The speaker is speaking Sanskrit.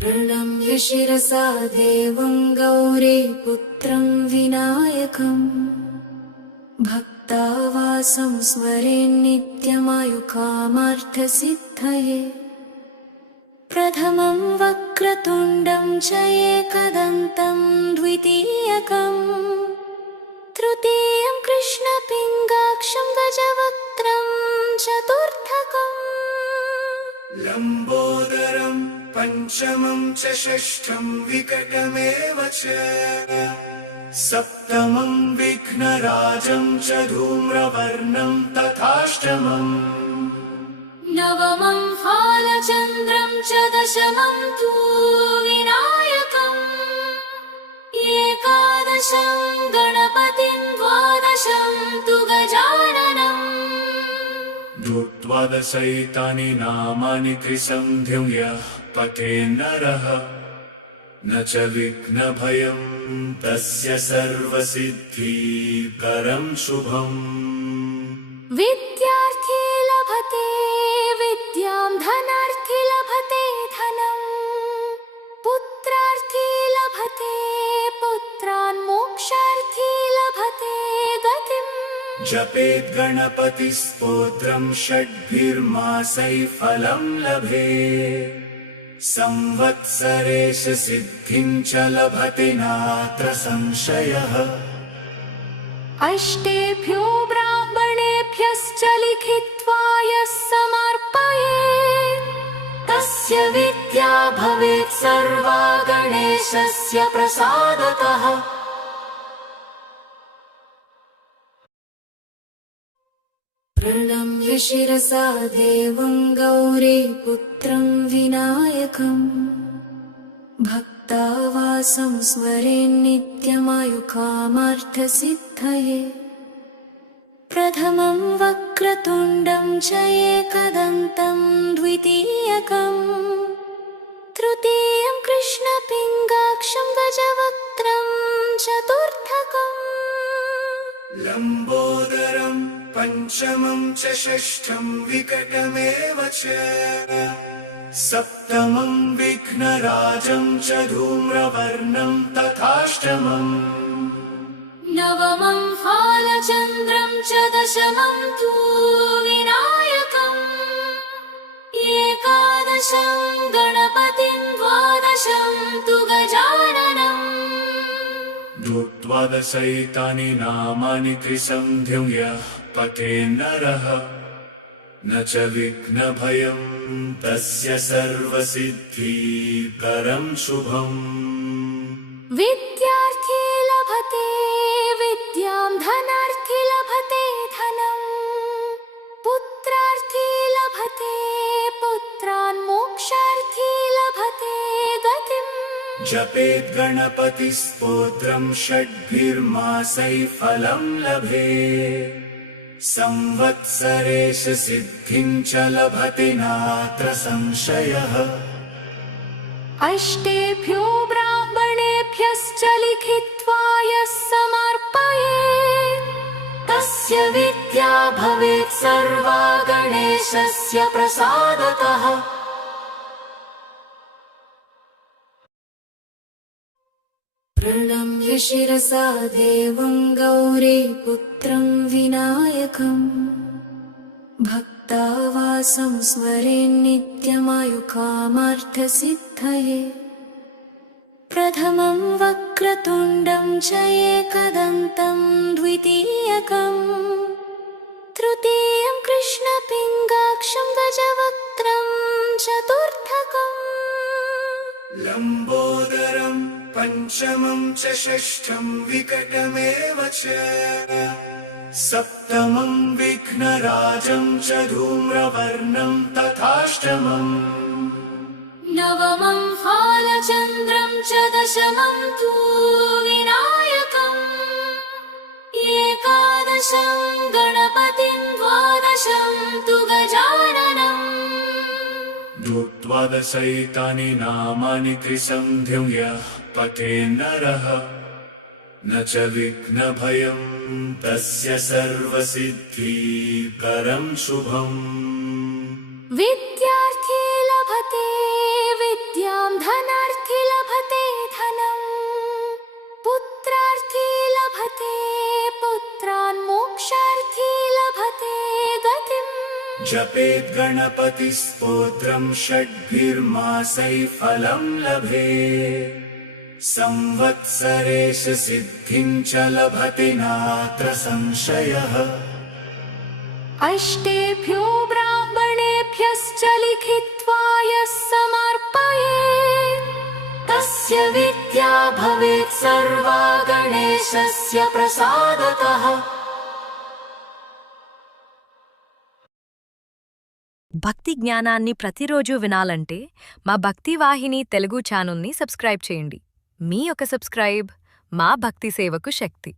प्रणम्य शिरसा देवं गौरीपुत्रं विनायकम् भक्तावासं स्मरेन्नित्यमायुकामार्थसिद्धये प्रथमं वक्रतुण्डं च एकदन्तं द्वितीयकम् तृतीयं कृष्णपिङ्गाक्षं गजवक्त्रं चतुर्थकम् लम्बोदरं पञ्चमं च षष्ठं विकटमेव च सप्तमं विघ्नराजं च धूम्रवर्णं तथाष्टमम् नवमं फालचन्द्रं च दशमं तु विनायकम् एकादशं गणपतिं द्वादशं तु गजाननम् द्वादशैतानि नामानि त्रिसन्ध्यं यः पठेन्नरः न च विघ्नभयं तस्य सर्वसिद्धिकरं शुभम् विद्यार्थी लभते विद्यां धनार्थी लभते धनम् पुत्रार्थी लभते पुत्रान् मोक्षार्थी लभते गतिम् जपेत् गणपतिस्तोत्रं षड्भिर्मासैः फलं लभेत् संवत्सरेश सिद्धिं च लभते नात्र संशयः अष्टेभ्यो ब्राह्मणेभ्यश्च लिखित्वा यः समर्पयेत् तस्य विद्या भवेत् सर्वा गणेशस्य प्रसादतः प्रणम्य शिरसा देवं गौरीपुत्रं विनायकम् भक्तावासं स्मरेन्नित्यमायुकामार्थसिद्धये प्रथमं वक्रतुण्डं च एकदन्तं द्वितीयकम् तृतीयं कृष्णपिङ्गाक्षं गजवक्त्रं चतुर्थकम् लम्बोदरं पञ्चमं च षष्ठं विकटमेव च सप्तमं विघ्नराजं च धूम्रवर्णं तथाष्टमम् नवमं फालचन्द्रं च दशमं तु विनायकम् एकादशं गणपतिं द्वादशं तु गजाननम् द्वादशैतानि नामानि त्रिसन्ध्यं यः पठेन्नरः न च विघ्नभयं तस्य सर्वसिद्धिकरं शुभम् विद्यार्थी लभते विद्यां धनार्थी लभते धनम् पुत्रार्थी लभते पुत्रान् मोक्षार्थी लभते गतिम् जपेत् गणपतिस्तोत्रं षड्भिर्मासैः फलं लभेत् संवत्सरेश सिद्धिं च लभते नात्र संशयः अष्टेभ्यो ब्राह्मणेभ्यश्च लिखित्वा यः समर्पयेत् तस्य विद्या भवेत् सर्वा गणेशस्य प्रसादतः प्रणम्य शिरसा देवं गौरीपुत्रं विनायकम् भक्तावासं स्मरेन्नित्यमायुकामार्थसिद्धये प्रथमं वक्रतुण्डं च एकदन्तं द्वितीयकम् तृतीयं कृष्णपिङ्गाक्षं गजवक्त्रं चतुर्थकम् लम्बोदरं पञ्चमं च षष्ठं विकटमेव च सप्तमं विघ्नराजं च धूम्रवर्णं तथाष्टमम् नवमं फालचन्द्रं च दशमं तु विनायकम् एकादशं गणपतिं द्वादशं तु गजाननम् द्वादशैतानि नामानि त्रिसन्ध्यं यः पठेन्नरः न च विघ्नभयं तस्य सर्वसिद्धिकरं शुभम् विद्यार्थी लभते विद्यां धनार्थी जपेत् गणपतिस्तोत्रं षड्भिर्मासैः फलं लभेत् संवत्सरेश सिद्धिं च लभते नात्र संशयः अष्टेभ्यो ब्राह्मणेभ्यश्च लिखित्वा यः समर्पयेत् तस्य विद्या भवेत् सर्वा गणेशस्य प्रसादतः। భక్తి జ్ఞానాన్ని ప్రతిరోజు వినాలంటే మా భక్తి వాహిని తెలుగు ఛానల్ని సబ్స్క్రైబ్ చేయండి. మీ యొక్క సబ్స్క్రైబ్ మా భక్తి సేవకు శక్తి.